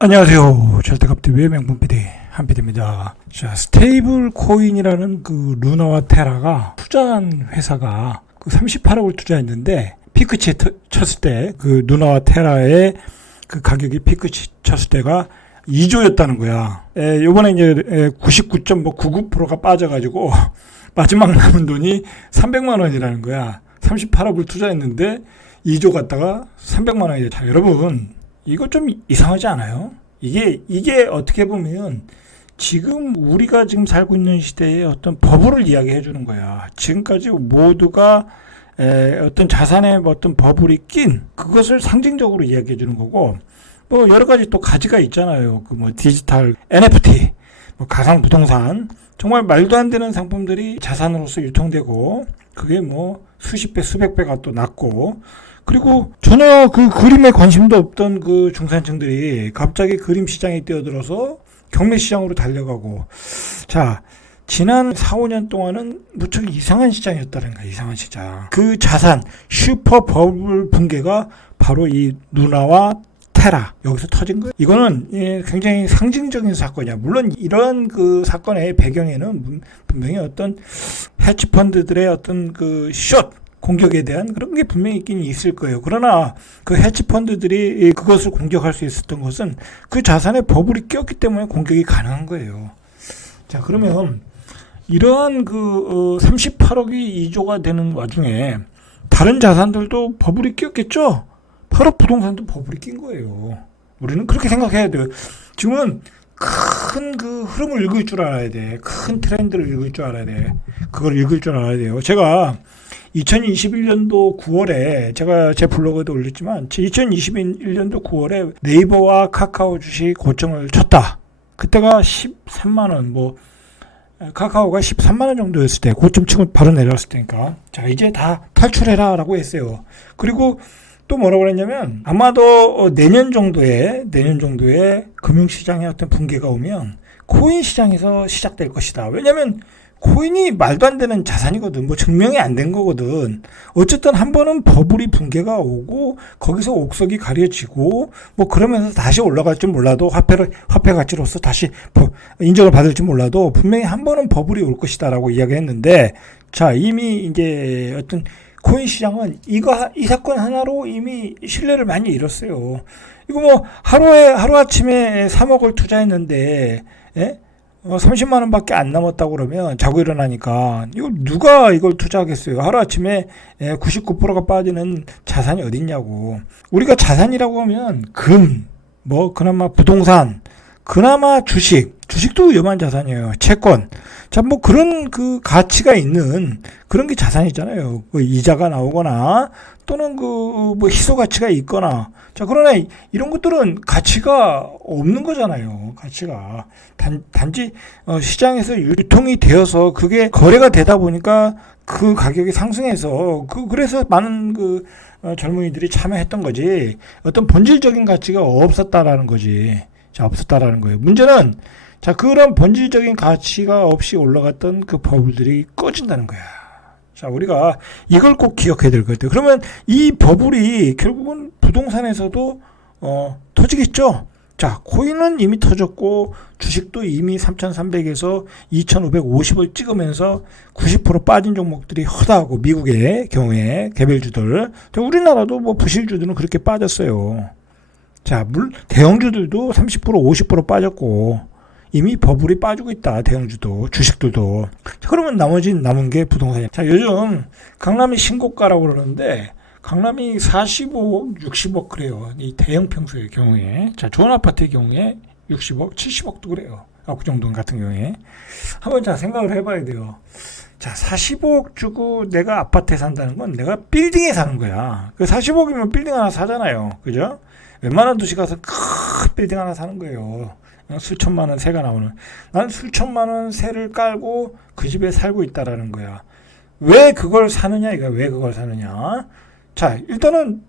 안녕하세요. 절대값TV의 명품 PD 한PD입니다. 자, 스테이블 코인이라는 그 루나와 테라가 투자한 회사가 그 38억을 투자했는데 피크 쳤을 때 그 루나와 테라의 그 가격이 피크 쳤을 때가 2조였다는 거야. 요번에 이제 99.99%가 빠져가지고 마지막 남은 돈이 300만 원이라는 거야. 38억을 투자했는데 2조 갔다가 300만 원이래. 자, 여러분. 이거 좀 이상하지 않아요? 이게 어떻게 보면 지금 우리가 지금 살고 있는 시대의 어떤 버블을 이야기해 주는 거야. 지금까지 모두가 어떤 자산의 어떤 버블이 낀 그것을 상징적으로 이야기해 주는 거고, 뭐 여러 가지 또 가지가 있잖아요. 그 뭐 디지털 NFT, 뭐 가상 부동산, 정말 말도 안 되는 상품들이 자산으로서 유통되고 그게 뭐 수십 배, 수백 배가 또 낮고, 그리고 전혀 그 그림에 관심도 없던 그 중산층들이 갑자기 그림 시장에 뛰어들어서 경매 시장으로 달려가고, 자, 지난 4, 5년 동안은 무척 이상한 시장이었다는 거야. 이상한 시장. 그 자산 슈퍼 버블 붕괴가 바로 이 루나와 테라 여기서 터진 거예요. 이거는 굉장히 상징적인 사건이야. 물론 이런 그 사건의 배경에는 분명히 어떤 헤지펀드들의 어떤 그 숏 공격에 대한 그런 게 분명히 있긴 있을 거예요. 그러나 그 헤지펀드들이 그것을 공격할 수 있었던 것은 그 자산에 버블이 꼈기 때문에 공격이 가능한 거예요. 자, 그러면 이러한 그 38억이 2조가 되는 와중에 다른 자산들도 버블이 꼈겠죠? 바로 부동산도 버블이 낀 거예요. 우리는 그렇게 생각해야 돼요. 지금은 큰 그 흐름을 읽을 줄 알아야 돼. 큰 트렌드를 읽을 줄 알아야 돼. 그걸 읽을 줄 알아야 돼요. 제가 2021년도 9월에 제가 제 블로그에도 올렸지만 2021년도 9월에 네이버와 카카오 주식 고점을 쳤다. 그때가 13만 원, 뭐 카카오가 13만 원 정도였을 때 고점 치고 바로 내려왔을 테니까, 자, 이제 다 탈출해라 라고 했어요. 그리고 또 뭐라고 그랬냐면, 아마도 내년 정도에 금융시장에 어떤 붕괴가 오면 코인 시장에서 시작될 것이다. 왜냐면 코인이 말도 안 되는 자산이거든. 뭐 증명이 안 된 거거든. 어쨌든 한 번은 버블이 붕괴가 오고 거기서 옥석이 가려지고 뭐 그러면서 다시 올라갈지 몰라도 화폐 가치로서 다시 인정을 받을지 몰라도 분명히 한 번은 버블이 올 것이다라고 이야기했는데, 자, 이미 이제 어떤 코인 시장은 이 사건 하나로 이미 신뢰를 많이 잃었어요. 이거 뭐 하루아침에 3억을 투자했는데 30만 원밖에 안 남았다고 그러면 자고 일어나니까 이거 누가 이걸 투자하겠어요. 하루아침에 99%가 빠지는 자산이 어딨냐고. 우리가 자산이라고 하면 그나마 부동산, 그나마 주식도 위험한 자산이에요. 채권. 자, 뭐 그런 그 가치가 있는 그런 게 자산이잖아요. 그 이자가 나오거나 또는 그 뭐 희소 가치가 있거나. 자, 그러나 이런 것들은 가치가 없는 거잖아요. 가치가 단지 시장에서 유통이 되어서 그게 거래가 되다 보니까 그 가격이 상승해서 그래서 많은 젊은이들이 참여했던 거지. 어떤 본질적인 가치가 없었다라는 거지. 자, 없었다라는 거예요. 문제는, 자, 그런 본질적인 가치가 없이 올라갔던 그 버블들이 꺼진다는 거야. 자, 우리가 이걸 꼭 기억해야 될 것 같아요. 그러면 이 버블이 결국은 부동산에서도 터지겠죠. 자, 코인은 이미 터졌고 주식도 이미 3,300에서 2,550을 찍으면서 90% 빠진 종목들이 허다하고, 미국의 경우에 개별주들, 우리나라도 뭐 부실주들은 그렇게 빠졌어요. 자, 대형주들도 30%, 50% 빠졌고 이미 버블이 빠지고 있다. 대형주도, 주식들도. 자, 그러면 남은 게 부동산이야. 자, 요즘 강남이 신고가라고 그러는데 강남이 45억, 60억 그래요. 이 대형 평수의 경우에. 자, 좋은 아파트의 경우에 60억, 70억도 그래요. 그 정도 같은 경우에. 한번 자, 생각을 해봐야 돼요. 자, 45억 주고 내가 아파트에 산다는 건 내가 빌딩에 사는 거야. 45억이면 빌딩 하나 사잖아요. 그죠? 웬만한 도시 가서 큰 빌딩 하나 사는 거예요. 수천만 원 세가 나오는. 난 수천만 원 세를 깔고 그 집에 살고 있다라는 거야. 왜 그걸 사느냐? 왜 그걸 사느냐? 자, 일단은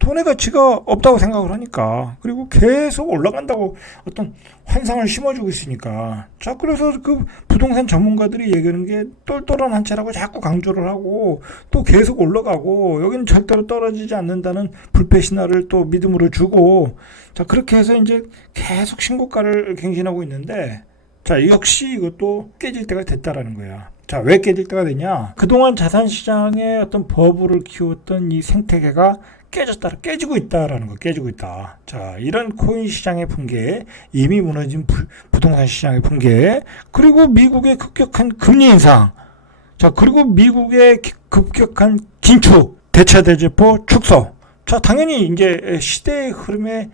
돈의 가치가 없다고 생각을 하니까, 그리고 계속 올라간다고 어떤 환상을 심어주고 있으니까. 자, 그래서 그 부동산 전문가들이 얘기하는 게 똘똘한 한 채라고 자꾸 강조를 하고, 또 계속 올라가고, 여기는 절대로 떨어지지 않는다는 불패 신화를 또 믿음으로 주고, 자, 그렇게 해서 이제 계속 신고가를 갱신하고 있는데, 자, 역시 이것도 깨질 때가 됐다라는 거야. 자, 왜 깨질 때가 되냐? 그동안 자산시장에 어떤 버블을 키웠던 이 생태계가 깨지고 있다라는 거, 깨지고 있다. 자, 이런 코인 시장의 붕괴, 이미 무너진 부동산 시장의 붕괴, 그리고 미국의 급격한 금리 인상, 자, 그리고 미국의 급격한 긴축, 대차대조포 축소. 자, 당연히 이제 시대의 흐름에,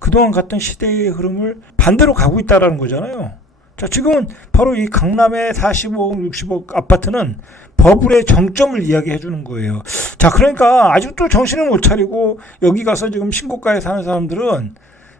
그동안 갔던 시대의 흐름을 반대로 가고 있다라는 거잖아요. 자, 지금은 바로 이 강남의 45억, 60억 아파트는 버블의 정점을 이야기해 주는 거예요. 자, 그러니까 아직도 정신을 못 차리고 여기 가서 지금 신고가에 사는 사람들은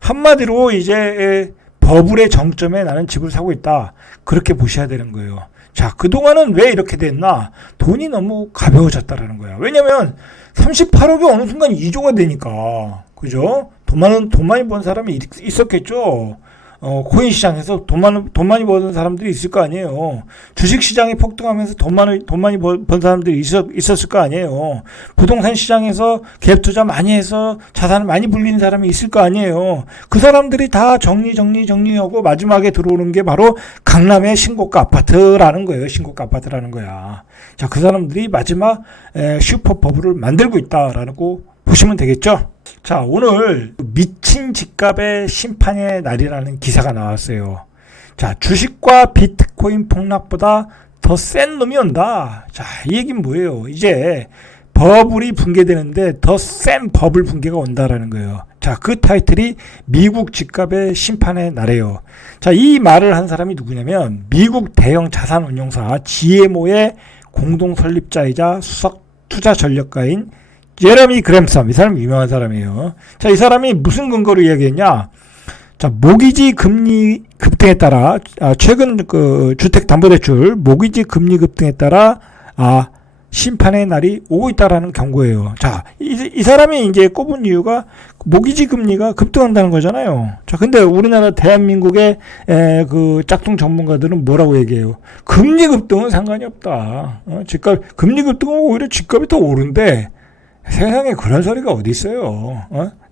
한마디로 이제 버블의 정점에 나는 집을 사고 있다. 그렇게 보셔야 되는 거예요. 자, 그동안은 왜 이렇게 됐나? 돈이 너무 가벼워졌다라는 거야. 왜냐면 38억이 어느 순간 2조가 되니까. 그죠? 돈 많이 번 사람이 있었겠죠. 코인 시장에서 돈 많이 버는 사람들이 있을 거 아니에요. 주식 시장이 폭등하면서 돈 많이 번 사람들이 있었을 거 아니에요. 부동산 시장에서 갭 투자 많이 해서 자산을 많이 불리는 사람이 있을 거 아니에요. 그 사람들이 다 정리하고 마지막에 들어오는 게 바로 강남의 신고가 아파트라는 거예요. 신고가 아파트라는 거야. 자, 그 사람들이 마지막 슈퍼 버블을 만들고 있다라고 보시면 되겠죠. 자, 오늘 미친 집값의 심판의 날이라는 기사가 나왔어요. 자, 주식과 비트코인 폭락보다 더 센 놈이 온다. 자, 이 얘기는 뭐예요? 이제 버블이 붕괴되는데 더 센 버블 붕괴가 온다라는 거예요. 자, 그 타이틀이 미국 집값의 심판의 날이에요. 자, 이 말을 한 사람이 누구냐면 미국 대형 자산운용사 GMO의 공동 설립자이자 수석 투자 전략가인 제레미 그램섬, 이 사람 유명한 사람이에요. 자, 이 사람이 무슨 근거로 이야기했냐? 자, 모기지 금리 급등에 따라, 최근 그 주택담보대출 모기지 금리 급등에 따라, 심판의 날이 오고 있다라는 경고예요. 자, 이 사람이 이제 꼽은 이유가 모기지 금리가 급등한다는 거잖아요. 자, 근데 우리나라 대한민국의 그 짝퉁 전문가들은 뭐라고 얘기해요? 금리 급등은 상관이 없다. 집값, 금리 급등은 오히려 집값이 더 오른데, 세상에 그런 소리가 어디 있어요?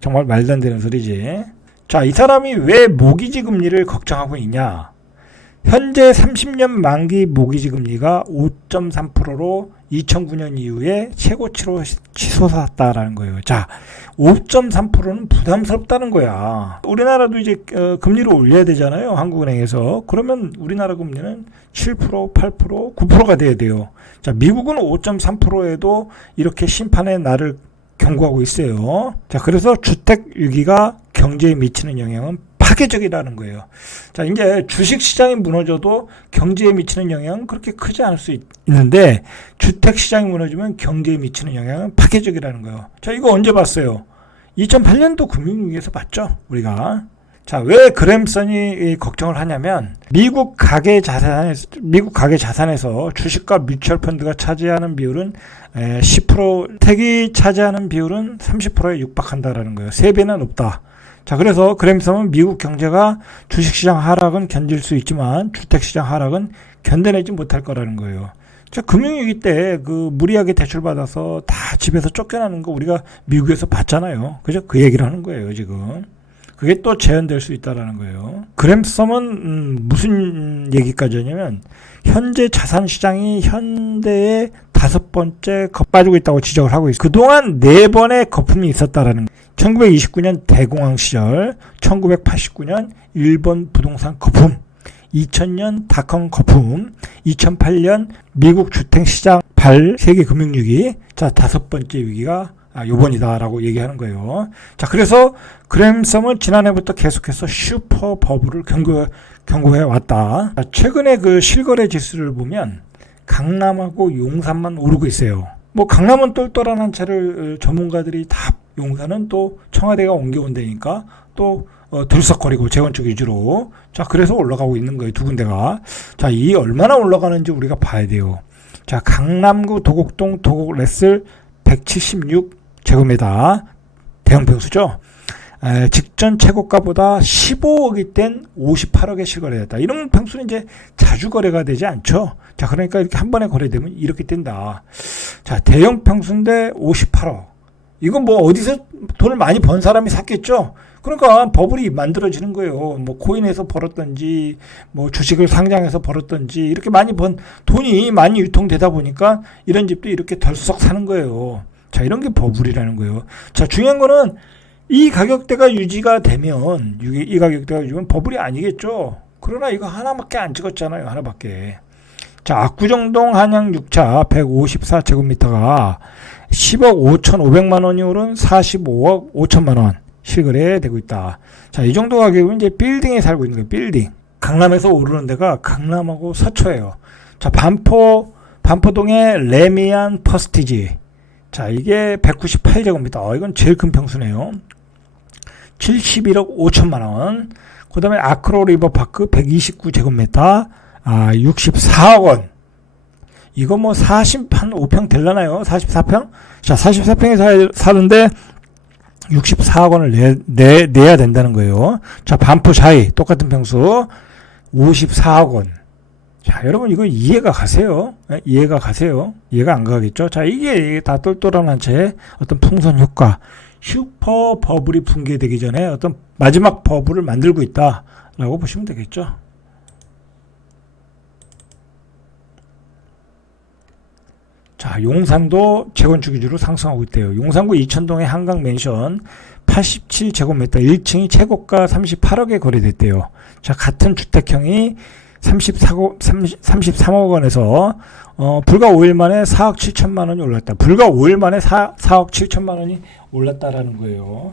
정말 말도 안 되는 소리지. 자, 이 사람이 왜 모기지 금리를 걱정하고 있냐? 현재 30년 만기 모기지 금리가 5.3%로 2009년 이후에 최고치로 치솟았다라는 거예요. 자, 5.3%는 부담스럽다는 거야. 우리나라도 이제 금리를 올려야 되잖아요. 한국은행에서. 그러면 우리나라 금리는 7%, 8%, 9%가 돼야 돼요. 자, 미국은 5.3%에도 이렇게 심판의 날을 경고하고 있어요. 자, 그래서 주택 위기가 경제에 미치는 영향은 파괴적이라는 거예요. 자, 이제 주식 시장이 무너져도 경제에 미치는 영향은 그렇게 크지 않을 수 있는데 주택 시장이 무너지면 경제에 미치는 영향은 파괴적이라는 거예요. 자, 이거 언제 봤어요? 2008년도 금융위기에서 봤죠, 우리가. 자, 왜 그램슨이 걱정을 하냐면 미국 가계 자산에서 주식과 뮤추얼 펀드가 차지하는 비율은 10%, 택이 차지하는 비율은 30%에 육박한다라는 거예요. 3배나 높다. 자, 그래서 그램슨은 미국 경제가 주식시장 하락은 견딜 수 있지만 주택시장 하락은 견뎌내지 못할 거라는 거예요. 자, 금융위기 때 그 무리하게 대출받아서 다 집에서 쫓겨나는 거 우리가 미국에서 봤잖아요. 그죠? 그 얘기를 하는 거예요, 지금. 그게 또 재현될 수 있다라는 거예요. 그램썸은 무슨 얘기까지 하냐면 현재 자산시장이 현대의 5번째 빠지고 있다고 지적을 하고 있어요. 그동안 4번의 거품이 있었다라는 거예요. 1929년 대공황 시절, 1989년 일본 부동산 거품, 2000년 닷컴 거품, 2008년 미국 주택시장 세계 금융위기. 자, 5번째 위기가 요번이다라고 얘기하는 거예요. 자, 그래서 그램썸은 지난해부터 계속해서 슈퍼 버블을 경고해 왔다. 자, 최근에 그 실거래 지수를 보면 강남하고 용산만 오르고 있어요. 뭐 강남은 똘똘한 한 채를 전문가들이 다, 용산은 또 청와대가 옮겨온다니까 또 들썩거리고 재건축 위주로. 자, 그래서 올라가고 있는 거예요, 두 군데가. 자, 이 얼마나 올라가는지 우리가 봐야 돼요. 자, 강남구 도곡동 도곡레슬 176제곱미터, 대형 평수죠. 직전 최고가보다 15억이 된 58억에 실거래됐다. 이런 평수는 이제 자주 거래가 되지 않죠. 자, 그러니까 이렇게 한 번에 거래되면 이렇게 뜬다. 자, 대형 평수인데 58억. 이건 뭐 어디서 돈을 많이 번 사람이 샀겠죠. 그러니까 버블이 만들어지는 거예요. 뭐 코인에서 벌었던지, 뭐 주식을 상장해서 벌었던지, 이렇게 많이 번 돈이 많이 유통되다 보니까 이런 집도 이렇게 덜썩 사는 거예요. 자, 이런 게 버블이라는 거예요. 자, 중요한 거는 이 가격대가 유지가 되면, 이 가격대가 유지면 버블이 아니겠죠. 그러나 이거 하나밖에 안 찍었잖아요. 하나밖에. 자, 압구정동 한양 6차 154제곱미터가 10억 5,500만 원이 오른 45억 5천만 원 실거래되고 있다. 자, 이 정도 가격은 이제 빌딩에 살고 있는 거예요. 빌딩. 강남에서 오르는 데가 강남하고 서초예요. 자, 반포동의 레미안 퍼스티지. 자, 이게 198제곱미터. 이건 제일 큰 평수네요. 71억 5천만 원. 그 다음에 아크로 리버파크 129제곱미터. 64억 원. 이거 뭐 45평 될라나요? 44평? 자, 44평에 사는데 64억 원을 내야 된다는 거예요. 자, 반포샤이 똑같은 평수 54억 원. 자, 여러분 이거 이해가 가세요? 이해가 가세요? 이해가 안 가겠죠? 자, 이게 다 똘똘한 한 채 어떤 풍선 효과, 슈퍼 버블이 붕괴되기 전에 어떤 마지막 버블을 만들고 있다라고 보시면 되겠죠? 자, 용산도 재건축 위주로 상승하고 있대요. 용산구 이천동의 한강 맨션 87제곱미터 1층이 최고가 38억에 거래됐대요. 자, 같은 주택형이 33억 원에서 불과 5일 만에 4억 7천만 원이 올랐다. 불과 5일 만에 4억 7천만 원이 올랐다라는 거예요.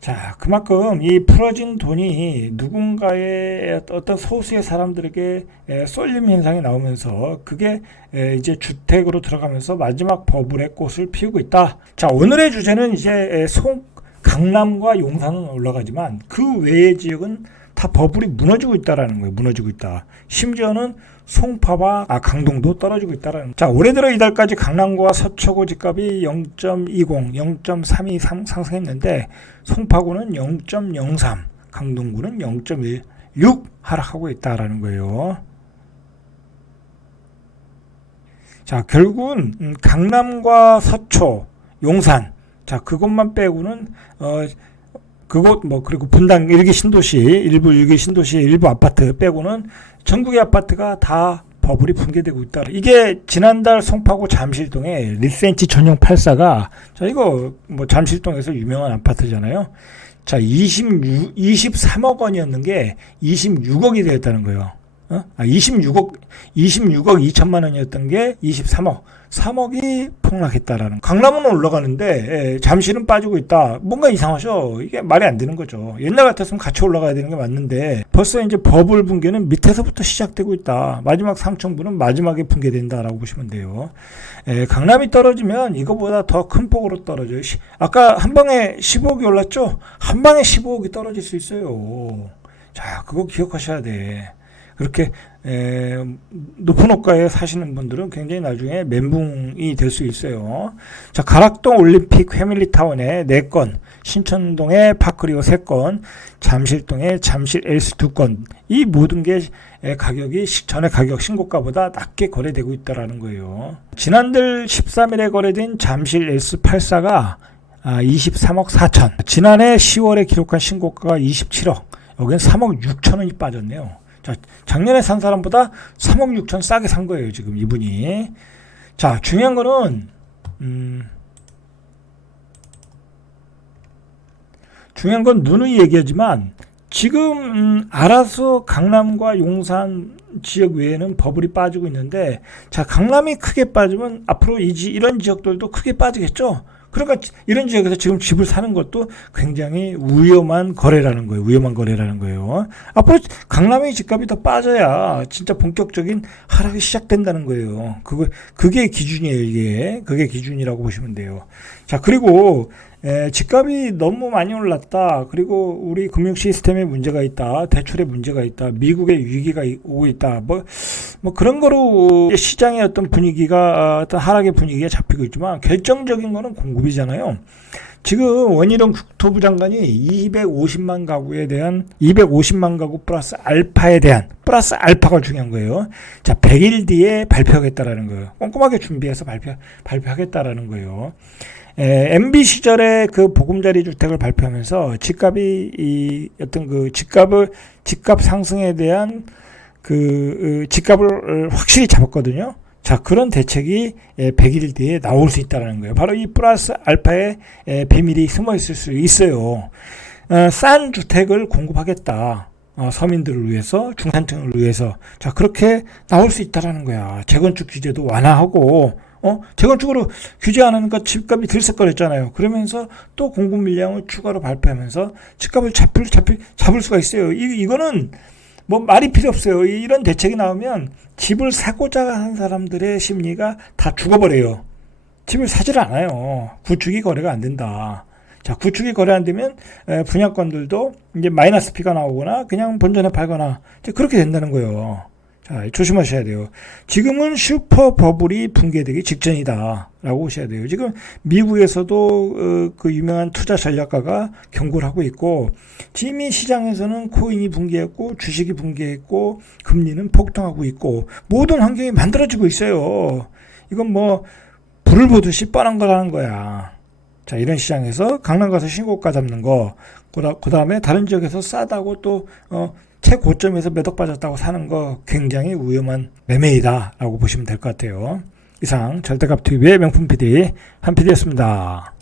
자, 그만큼 이 풀어진 돈이 누군가의 어떤 소수의 사람들에게 쏠림 현상이 나오면서 그게 이제 주택으로 들어가면서 마지막 버블의 꽃을 피우고 있다. 자, 오늘의 주제는 이제 강남과 용산은 올라가지만 그 외의 지역은 다 버블이 무너지고 있다라는 거예요. 무너지고 있다. 심지어는 송파와 강동도 떨어지고 있다라는. 자, 올해 들어 이달까지 강남과 서초구 집값이 0.20, 0.323 상승했는데 송파구는 0.03, 강동구는 0.16 하락하고 있다라는 거예요. 자, 결국은 강남과 서초, 용산, 자, 그것만 빼고는 그곳 그리고 분당 일기 신도시 일부 아파트 빼고는 전국의 아파트가 다 버블이 붕괴되고 있다. 이게 지난달 송파구 잠실동의 리센치 전용 84가 자, 이거 뭐 잠실동에서 유명한 아파트잖아요. 자, 23억 원이었는 게 26억이 되었다는 거예요. 26억 2천만 원이었던 게 23억. 3억이 폭락했다라는. 강남은 올라가는데 잠실은 빠지고 있다. 뭔가 이상하죠. 이게 말이 안 되는 거죠. 옛날 같았으면 같이 올라가야 되는 게 맞는데 벌써 이제 버블 붕괴는 밑에서부터 시작되고 있다. 마지막 상층부는 마지막에 붕괴된다라고 보시면 돼요. 강남이 떨어지면 이거보다 더 큰 폭으로 떨어져요. 아까 한 방에 15억이 올랐죠? 한 방에 15억이 떨어질 수 있어요. 자, 그거 기억하셔야 돼. 그렇게 높은 호가에 사시는 분들은 굉장히 나중에 멘붕이 될 수 있어요. 자, 가락동 올림픽 패밀리타운에 4건, 신천동에 파크리오 3건, 잠실동에 잠실 엘스 2건, 이 모든 게 가격이 전에 가격 신고가보다 낮게 거래되고 있다는 거예요. 지난달 13일에 거래된 잠실 엘스 84가 23억 4천. 지난해 10월에 기록한 신고가가 27억. 여기는 3억 6천 원이 빠졌네요. 자, 작년에 산 사람보다 3억 6천 싸게 산 거예요, 지금 이분이. 자, 중요한 거는, 중요한 건 누누이 얘기하지만, 지금, 알아서 강남과 용산 지역 외에는 버블이 빠지고 있는데, 자, 강남이 크게 빠지면 앞으로 이런 지역들도 크게 빠지겠죠? 그러니까 이런 지역에서 지금 집을 사는 것도 굉장히 위험한 거래라는 거예요. 위험한 거래라는 거예요. 앞으로 강남의 집값이 더 빠져야 진짜 본격적인 하락이 시작된다는 거예요. 그게 기준이에요, 이게. 그게 기준이라고 보시면 돼요. 자, 그리고 집값이 너무 많이 올랐다. 그리고 우리 금융 시스템에 문제가 있다. 대출에 문제가 있다. 미국의 위기가 오고 있다. 뭐 그런 거로 시장의 어떤 분위기가 어떤 하락의 분위기가 잡히고 있지만 결정적인 거는 공급이잖아요. 지금 원희룡 국토부 장관이 250만 가구 플러스 알파에 대한 플러스 알파가 중요한 거예요. 자, 100일 뒤에 발표하겠다라는 거예요. 꼼꼼하게 준비해서 발표하겠다라는 거예요. MB 시절에 그 보금자리 주택을 발표하면서 집값이 어떤 그 집값 상승에 대한 집값을 확실히 잡았거든요. 자, 그런 대책이 100일 뒤에 나올 수 있다는 거예요. 바로 이 플러스 알파의 비밀이 숨어 있을 수 있어요. 싼 주택을 공급하겠다. 서민들을 위해서, 중산층을 위해서. 자, 그렇게 나올 수 있다는 거야. 재건축 규제도 완화하고, 재건축으로 규제 안 하니까 집값이 들썩거렸잖아요. 그러면서 또 공급 물량을 추가로 발표하면서 집값을 잡을 수가 있어요. 이거는 뭐 말이 필요 없어요. 이런 대책이 나오면 집을 사고자 하는 사람들의 심리가 다 죽어버려요. 집을 사질 않아요. 구축이 거래가 안 된다. 자, 구축이 거래 안 되면 분양권들도 이제 마이너스 피가 나오거나 그냥 본전에 팔거나 이제 그렇게 된다는 거예요. 자, 조심하셔야 돼요. 지금은 슈퍼 버블이 붕괴되기 직전이다 라고 보셔야 돼요. 지금 미국에서도 그 유명한 투자 전략가가 경고를 하고 있고, 이미 시장에서는 코인이 붕괴했고 주식이 붕괴했고 금리는 폭등하고 있고 모든 환경이 만들어지고 있어요. 이건 뭐 불을 보듯이 뻔한 거라는 거야. 자, 이런 시장에서 강남 가서 신고가 잡는 거, 그 다음에 다른 지역에서 싸다고 또 최고점에서 몇 억 빠졌다고 사는 거 굉장히 위험한 매매이다 라고 보시면 될 것 같아요. 이상 절대값TV의 명품 PD 한 PD였습니다.